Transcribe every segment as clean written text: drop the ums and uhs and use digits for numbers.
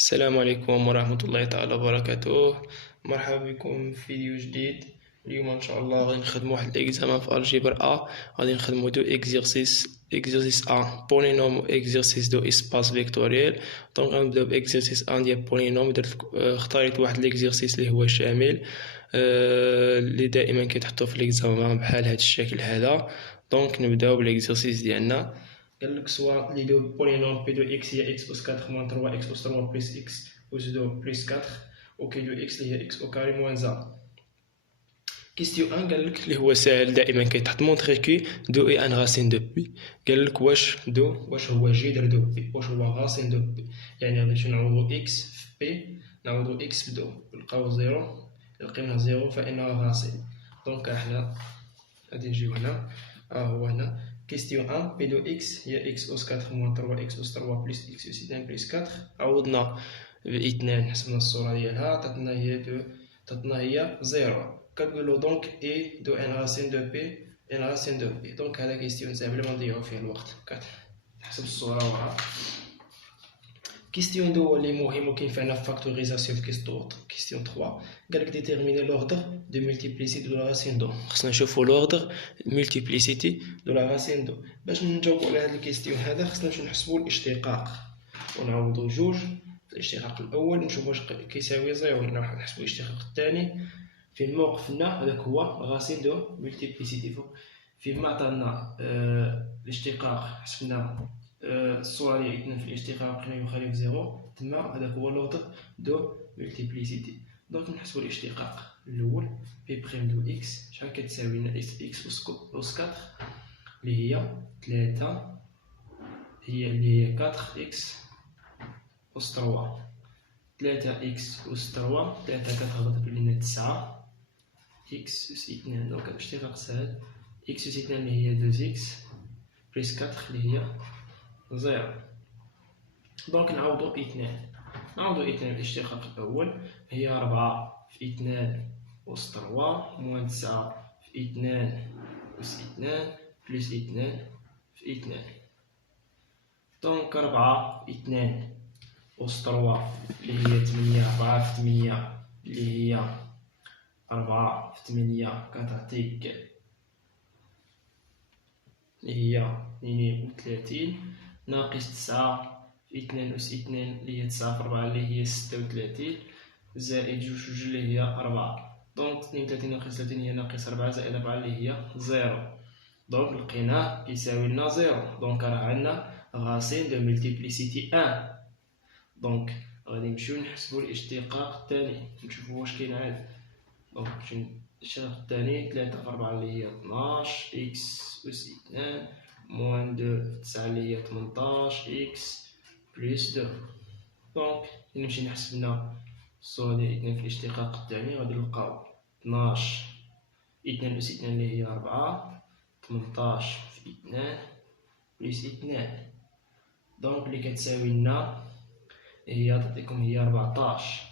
السلام عليكم ورحمة الله تعالى وبركاته. مرحبا بكم في فيديو جديد. اليوم ان شاء الله غادي نخدمو واحد الاكزامان في الجبر غادي نخدمو دو اكزرسيس بولينوم و اكزرسيس دو اسباس فيكتوريال. دونك غنبداو باكزرسيس ديال بولينوم. اختاريت واحد الاكزرسيس اللي هو شامل، اللي دائما كيتحطو في الاكزامان بحال هاد الشكل هذا. دونك نبداو بالاكزرسيس ديالنا. قالك سوا لي دو بولينوم بي دو اكس هي اكس اس 4 موان 3 اكس اس 3 بلس اكس اس 2 بلس 4 و كي دو اكس اللي هي اكس او كاري موان زا. كيستيون 1 قالك اللي هو ساهل دائما كيتحط مونطري كي دو اي ان راسين دو بي. قالك واش هو جذر دو بي، واش هو راسين دو بي. يعني غادي نعوضو اكس في بي، نعوضو اكس في دو، نلقاو زيرو، لقينا زيرو فانها راسين. دونك حنا غادي نجيو هنا، هو هنا كيستيون 1 بي دو اكس هي اكس اس 4 موان 3 اكس اس 3 بلس اكس اس 2 بلس 4. عوضنا باثنان، حسبنا الصورة ديالها، عطاتنا هي زيرو. كنقولو دونك اي دو ان راسين دو بي ان راسين دو بي. دونك هذا كيستيون ساهل بلا ما نضيعو فيه الوقت، كتحسب الصورة وراها. كيستيون دو اللي مهم وكينفعنا في فاكتوريزاسيون في كيستيون 3. قالك ديتيرميني لوردر دو مولتيبليسيتي دو لا راسين دو. خصنا نشوفو لوردر مولتيبليسيتي دو لا راسين دو. باش نجاوبو على هاد الكيستيون هذا خصنا نمشيو نحسبو الاشتقاق ونعوضو جوج. الاشتقاق الاول نشوفو واش كيساوي زيرو، هنا راح نحسبو الاشتقاق الثاني. فين ما وقفنا هذاك هو راسين دو مولتيبليسيتي. فين ما عطانا الاشتقاق حسبنا الصورة اللي عندنا في الاشتقاق لا يخالف زيرو، تما هذاك هو لوردر دو مولتيبليسيتي. دونك نحسبو الاشتقاق الأول بي بريم دو إكس شحال كتساوي لنا إكس أس 4 اللي هي 3 اللي هي 4 إكس أس 3. 3 إكس أس 3 3 غتضرب لنا 9 إكس أس 2. دونك الاشتقاق ساهل، إكس أس 2 اللي هي 2 إكس بلس 4 اللي هي زيرو. دونك نعوضو اثنان الاشتقاق الأول هي 4 في 2 أس 3 موان 9 في 2 أس 2 بلس 2 في 2. دونك 4 في 2 أس 3 اللي هي 8، 4 في 8 اللي هي 4 في 8 كتعطيك اللي هي 32 ناقص 9 في 2 أس 2 اللي هي 9 في 4 اللي هي 36 زائد جوج اللي هي 4. دونك 32 ناقص 30 هي ناقص 4 زائد 4 اللي هي زيرو. دونك لقيناه كيساوي لنا زيرو. دونك راه عندنا راسين دو مولتيبليسيتي 1. دونك غادي نمشيو نحسبو الاشتقاق الثاني نشوفو واش كاين عاد. دونك نمشيو الاشتقاق الثاني 3 في 4 اللي هي 12 إكس أس 2 موان 2 في 9 اللي هي 18 إكس بلس 2. دونك نمشي نحسب لنا الصورة ديال 2 في الاشتقاق الثاني، غادي نلقاو 12 2 أس 2 اللي هي 4 18 في 2 بلس 2. دونك اللي كتساوي لنا هي تعطيكم هي 14.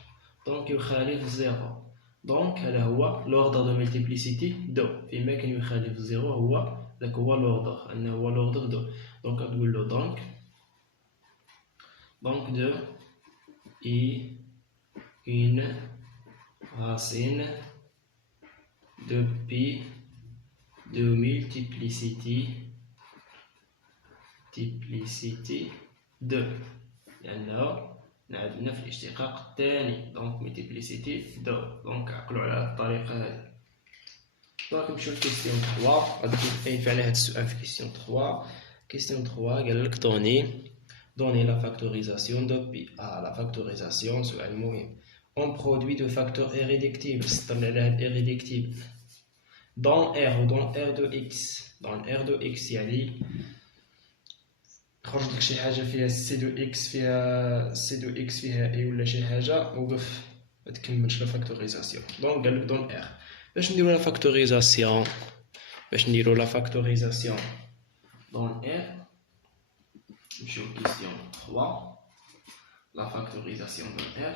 دونك يخالف زيرو. دونك هذا هو لوردر دو مولتيبليسيتي دو. فيما كان يخالف زيرو هو داك هو لوردر، انه هو لوردر دو. دونك تقول له دونك دو اي une racine de pi de multiplicity 2 لأنه نعدنا في الاشتقاق الثاني. دونك ملتيبليسيتي 2. دونك عقلوا على الطريقة هذه. دونك نمشيو لكيستيون 3. غادي ينفعنا هذا السؤال في كيستيون 3. كيستيون 3 قالك دوني لا فاكتوريزاسيون دو بي. لا فاكتوريزاسيون سؤال مهم. On produit deux facteurs irréductibles. C'est irréductible. Dans R ou dans R de X. Dans R de X يعني خرج لك شي حاجة فيها سي دو إكس فيها سي دو إكس فيها إي ولا شي حاجة، وقف متكملش لا فاكتوريزاسيون. دونك قالك دون R. باش نديرو لا فاكتوريزاسيون دون R نمشيو لكيستيون 3. لا فاكتوريزاسيون دون R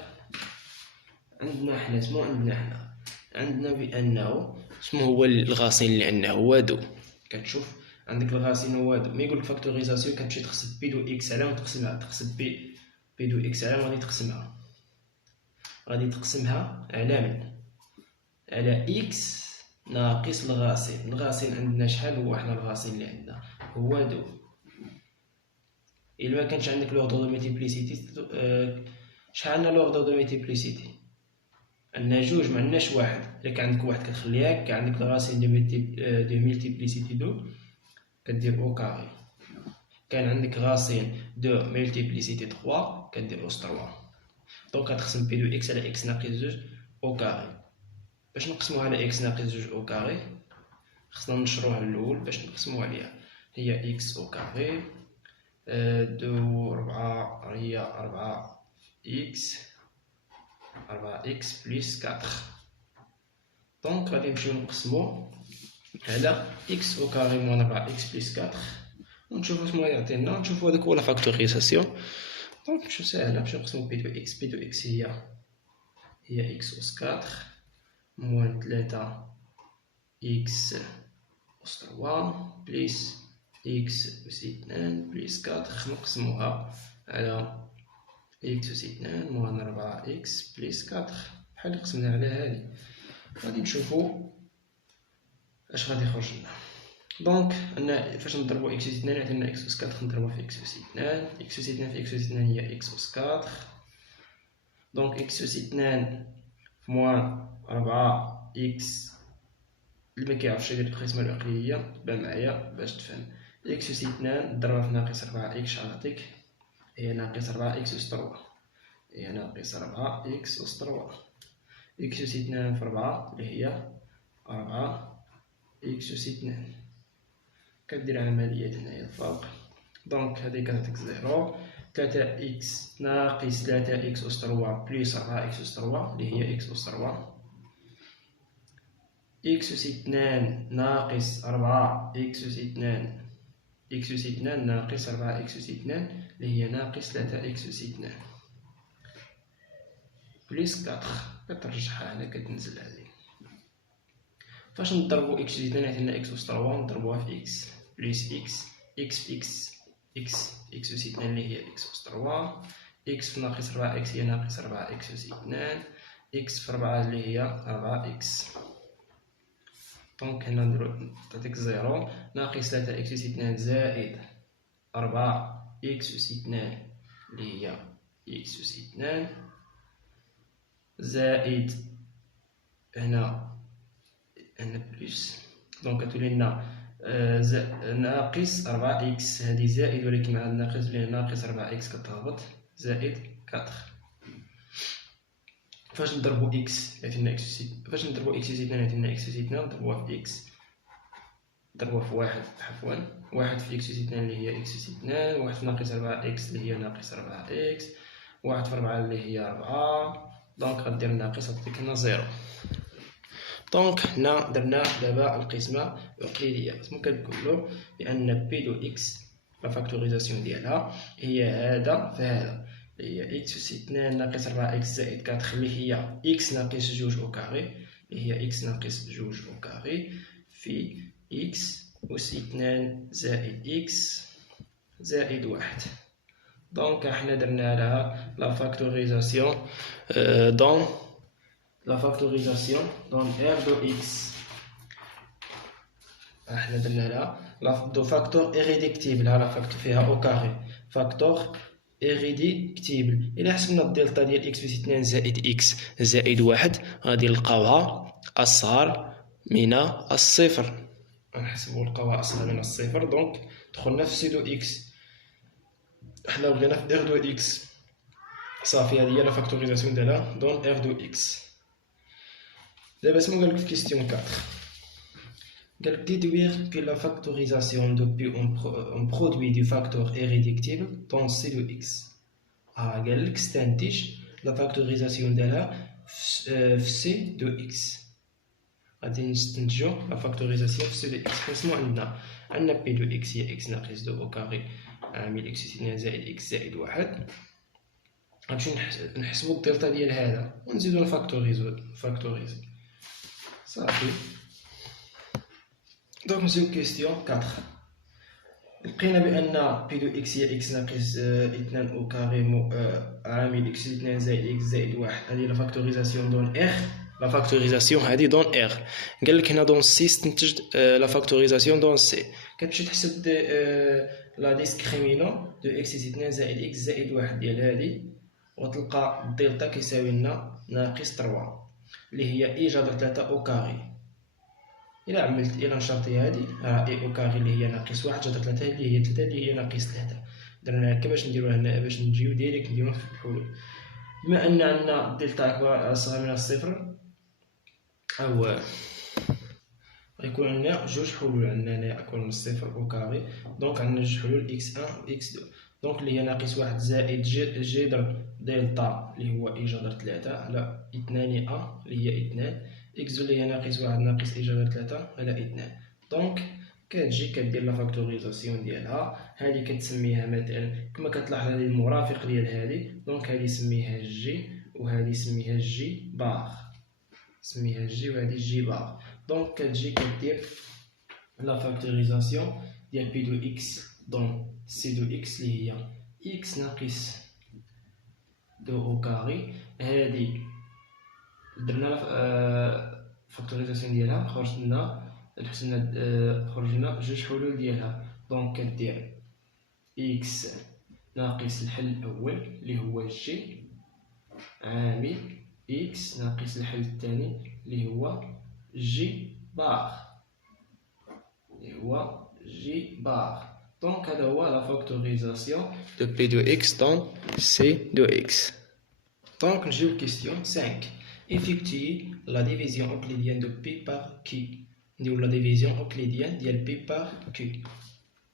عندنا حنا عندنا بأنه شنو هو الغاسين اللي عندنا هو دو. كتشوف عندك الغاسين هو دو، مي يقولك فاكتوريزاسيون كتمشي تقسم بي دو إكس على ما تقسم بي بي دو إكس على غادي تقسمها، غادي تقسمها على من؟ على إكس ناقص الغاسين. الغاسين عندنا شحال هو؟ حنا الغاسين اللي عندنا هو دو. إلا مكانش عندك لوغدر دو ميتيبليسيتي، شحال عندنا لوغدر دو ميتيبليسيتي؟ عندنا جوج معندناش واحد. إلا كان عندك واحد كتخليها، كان عندك الغاسين دو ميلتيبليسيتي دو كدير أو كاري، كان عندك غاسين دو ميلتيبليسيتي 3 كدير أس 3. دونك غتقسم بي دو إكس على إكس ناقص جوج أو كاري. باش نقسموها على إكس ناقص جوج أو كاري خصنا نشروها الأول باش نقسمو عليها. هي إكس أو كاري دو ربعة هي 4 إكس بليس 4. دونك غادي نمشيو نقسمو على إكس أو كاري موان 4 إكس بليس 4 ونشوفو شنو يعطينا. نشوفو هاديك هو لا فاكتوريزاسيون. دونك شو ساهلة باش نقسمو بي دو إكس. بي دو إكس هي إكس أس 4 موان 3 إكس أس 3 بليس إكس أس 2 بليس 4. نقسموها على إكس أس 2 موان 4 إكس بليس 4 بحال اللي قسمنا على هادي. غادي نشوفو اش غادي يخرج لنا. دونك أنا فاش نضربو إكس أس 2 يعطينا إكس أس 4 نضربوها في إكس أس 2. إكس أس 2 في إكس أس 2 هي إكس أس 4. دونك إكس أس 2 في موان 4 إكس. اللي مكيعرفش يدير القسمة العقلية تبان معايا باش تفهم. إكس أس 2 ضربها في ناقص 4 إكس غتعطيك هي ناقص 4 إكس أس 3. هي ناقص 4 إكس أس 3. إكس أس 2 في 4 اللي هي 4 إكس أس 2. كدير عملية هنايا الفرق. دونك هادي كتعطيك 0. 3 إكس ناقص 3 إكس أس 3 بليس 4 إكس أس 3 اللي هي إكس أس 3. إكس أس 2 ناقص 4 إكس أس 2 إكس أس 2 ناقص 4 إكس أس 2 اللي هي ناقص 3 إكس أس 2 بليس 4. كترجعها هنا كتنزل هادي. فاش نضربو إكس أس 2 يعطينا إكس أس 3 نضربوها في إكس بليس إكس في إكس أس 2 اللي هي إكس أس 3. إكس في ناقص 4 إكس هي ناقص 4 إكس أس 2. إكس في 4 اللي هي 4 إكس. دونك هنا نديرو تعطيك 0 ناقص 3 إكس أس 2 زائد 4 إكس أس 2 اللي هي إكس أس 2 زائد هنا بلس. دونك كتولي لنا ناقص 4 إكس هادي زائد ولكن مع الناقص اللي ناقص 4 إكس كتهبط زائد 4. فاش نضربو إكس يعطينا إكس فاش نضربو إكس أس 2 يعطينا إكس أس 2 نضربوها في إكس نضربوها في واحد عفوا واحد في إكس أس 2 اللي هي إكس أس 2 واحد في ناقص 4 إكس اللي هي ناقص 4 إكس واحد في 4 اللي هي 4. دونك غدير ناقص غتعطيك هنا 0. دونك حنا درنا دابا القسمة العقلية. اسمو كنقولو بأن بي دو إكس لا فاكتوريزاسيون ديالها هي هذا في هذا اللي هي إكس أس 2 ناقص 4 إكس زائد 4 اللي هي إكس ناقص جوج أو كاري اللي هي إكس ناقص جوج أو كاري في إكس أس 2 زائد إكس زائد 1. دونك حنا درنا لها لا فاكتوريزاسيون دون la factorisation donne R de X. احنا درنا لها دو فاكتور إيريديكتيبل. ها لا فاكتور فيها أو كاري فاكتور إيريديكتيبل. إلا حسبنا الدلتا ديال إكس في 2 زائد إكس زائد 1 غادي نلقاوها أصغر من الصفر. غنحسبو نلقاوها أصغر من الصفر. دونك دخلنا في سي دو إكس. حنا بغينا في إر دو إكس صافي. هادي هي لا فاكتوريزاسيون ديالها دون إر دو إكس. دابا اسمو قالك في كيستيون 4 قالك déduire que la factorisation depuis un produit du facteur irréductible dans C de X. قالك استنتج لا فاكتوريزاسيون ديالها في C de X. غادي نستنتجو لا فاكتوريزاسيون في C de X. اسمو عندنا P de X هي X ناقص 2 أو كاري عامل X أس 2 زائد X زائد 1. غنمشيو نحسبو الدلتا ديال هذا ونزيدو نفاكتوريزو صافي. دونك نمشيو كيستيون 4. لقينا بأن بي دو إكس هي إكس ناقص 2 أو كاري عامل إكس 2 زائد إكس زائد 1. هذه لا فاكتوريزاسيون دون إغ. لا فاكتوريزاسيون هذه دون إغ. قال لك هنا دون سي استنتج لا فاكتوريزاسيون دون سي. كتمشي تحسب لا ديسكريمينون دو إكس 2 زائد إكس زائد 1 ديال هذه، وتلقى الدلتا كيساوي لنا ناقص 3 اللي هي إي جذر 3 أو كاري. إلا نشرتي هادي راه إي أو كاري اللي هي ناقص 1 جذر 3 اللي هي 3 اللي هي ناقص 3. درنا هكا باش نديروها هنا باش نجيو ديريكت نديروها في الحلول. بما أن عندنا دلتا أكبر أصغر من الصفر أو غيكون عندنا جوج حلول. عندنا هنا أكبر من الصفر أو كاري، دونك عندنا جوج حلول إكس 1 و إكس 2. دونك اللي هي ناقص 1 زائد جذر دلتا اللي هو إي جذر 3 على 2 أ اللي هي 2 إكس اللي هي ناقص 1 ناقص إي جذر 3 على 2. دونك كتجي كدير لا فاكتوريزاسيون ديالها. هادي كتسميها مثلا كما كتلاحظ هادي المرافق ديال هادي، دونك هادي سميها جي وهادي سميها جي بار، سميها جي وهادي جي بار. دونك كتجي كدير لا فاكتوريزاسيون ديال بي دو إكس دون سي دو إكس اللي هي إكس ناقص 2 أو كاري. هادي درنا فاكتوريزاسيون ديالها خرج لنا جوج حلول ديالها. دونك كدير إكس ناقص الحل الأول اللي هو جي عامل إكس ناقص الحل الثاني اللي هو جي بار دونك هذا هو لا فاكتوريزاسيون دو بي دو إكس دون سي دو إكس. دونك نجيو لكيستيون 5. Effectuer la division euclidienne de P par Q. نديرو la division euclidienne ديال P par Q.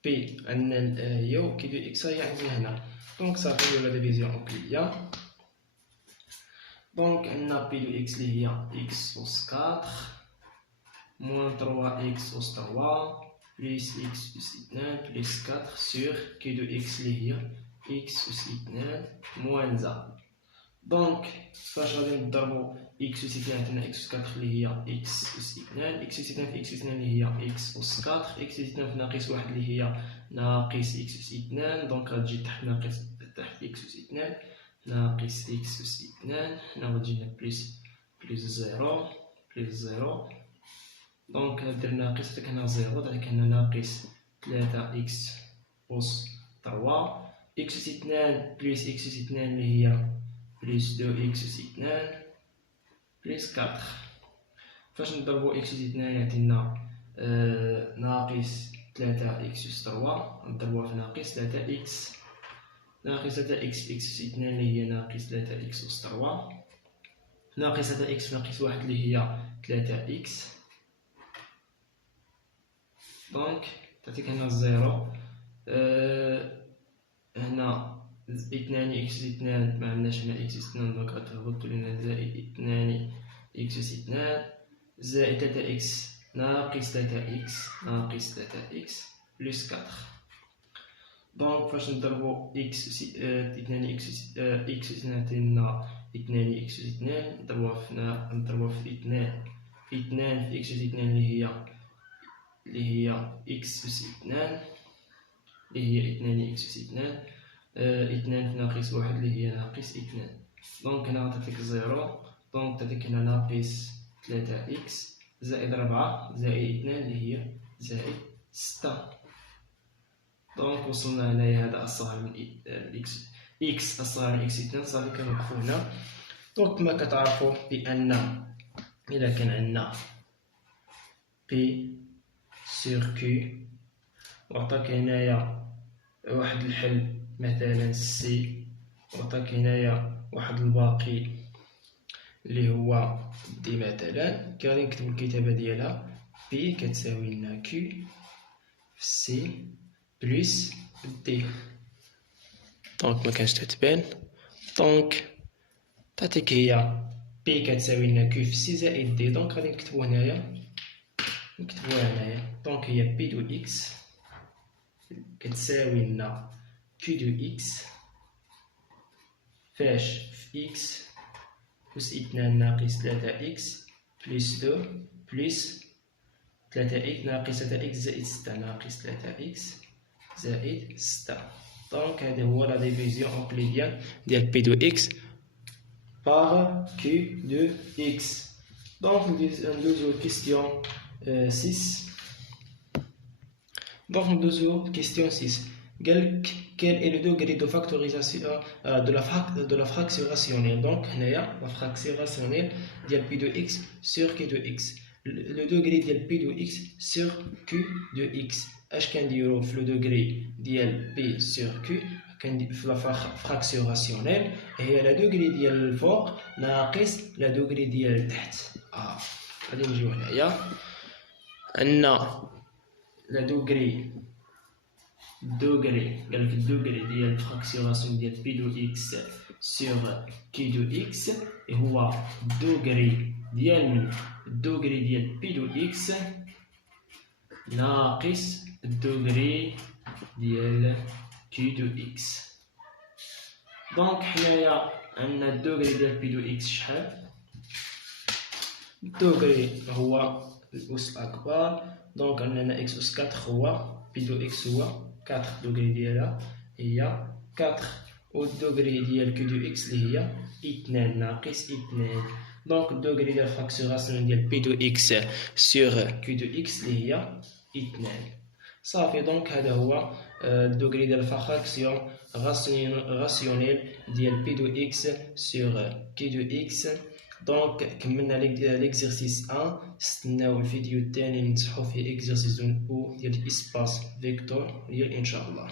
P عندنا هي و Q دو X هي عندنا هنا. دونك صافي نديرو la division euclidienne. دونك عندنا P دو X اللي هي X أس 4 moins 3X أس 3 plus X أس 2 plus 4 sur Q دو X اللي هي X أس 2 moins 1. دونك فاش غادي نضربو إكس أس 2 عندنا إكس أس 4 اللي هي إكس أس 2، إكس أس 2 في إكس أس 2 اللي هي إكس أس 4، إكس أس 2 في ناقص 1 اللي هي ناقص إكس أس 2. دونك غتجي تحت ناقص تحت إكس أس 2 ناقص إكس أس 2. هنا غتجينا بليس زيرو بليس زيرو. دونك ندير ناقص تعطيك هنا زيرو تعطيك هنا ناقص 3 إكس أس 3 إكس أس 2 بليس إكس أس 2 اللي هي بليس 2 إكس أس 2 بليس 4. فاش نضربو إكس أس 2 يعطينا ناقص 3 إكس أس 3 نضربوها في ناقص 3 إكس ناقص 3 إكس إكس أس 2 اللي هي ناقص 3 إكس أس 3 ناقص 3 إكس ناقص 1 اللي هي 3 إكس. دونك تعطيك هنا زيرو. هنا 2 إكس 2 معندناش هنا إكس 2 دونك غتهبط لنا زائد 2 إكس 2 زائد 3 إكس ناقص 3 إكس ناقص 3 إكس بلس 4. دونك فاش نضربو إكس 2 إكس 2 عطينا 2 إكس 2 نضربوها في 2 في إكس 2 اللي هي إكس أس 2 اللي هي 2 إكس أس 2 2 في ناقص 1 اللي هي ناقص 2. دونك هنا تعطيك زيرو. دونك تعطيك هنا ناقص 3 إكس زائد 4 زائد 2 اللي هي زائد 6. دونك وصلنا هنايا هذا أصغر من إكس أصغر من إكس 2. صافي كنوقفو هنا. دونك كما كتعرفو بأن إلا كان عندنا بي سور كيو وعطاك هنايا واحد الحل مثلا سي وعطاك هنايا واحد الباقي اللي هو دي مثلا، غادي نكتبو الكتابة ديالها بي كتساوي لنا كيو في سي بلس دي. دونك مكانش تتبان. دونك تعطيك هي بي كتساوي لنا كيو في سي زائد دي. دونك غادي نكتبو هنايا دونك هي بي دو إكس كتساوي لنا كيو دو إكس فاش في إكس أس 2 ناقص 3 إكس بلس 2 بلس 3 إكس ناقص 3 إكس زائد 6 ناقص 3 إكس زائد 6. دونك هذا هو لا ديفيزيون أوكليديان ديال بي دو إكس par Q de X. Donc, nous question 6. Donc, nous question 6. Quel est le degré de factorisation de la fraction rationnelle? Donc, la fraction rationnelle de P de X sur Q de X. Le degré de P de X sur Q de X. Est-ce qu'on dit le degré de P sur Q? في fraction rationnelle هي لا دوغري ديال الفوق ناقص لا دوغري ديال التحت. غادي نجيو هنايا ان لا دوغري قال لك الدوغري ديال الفراكسيون راسيون ديال بي دو اكس سور كي دو اكس هو الدوغري ديال بي دو اكس ناقص الدوغري ديال Q de X. Donc, on a degré de P de X شحال degré هو الأس الأكبر. donc عندنا X أس 4 هو P de X هو 4 degré ديالها هي 4 والدوغري ديال Q de X اللي هي 2 ناقص 2. donc الدوغري ديال الفراكسيون راسيونيل ديال P de X sur Q de X اللي هي 2. صافي. دونك هذا هو الدوغري ديال الفراكسيون راسيونيل ديال بي دو اكس سور كي دو اكس. دونك كملنا ليكزرسيس 1. استناو الفيديو الثاني نمسحو فيه اكزرسيس 2 ديال الاسباس فيكتور ديال ان شاء الله.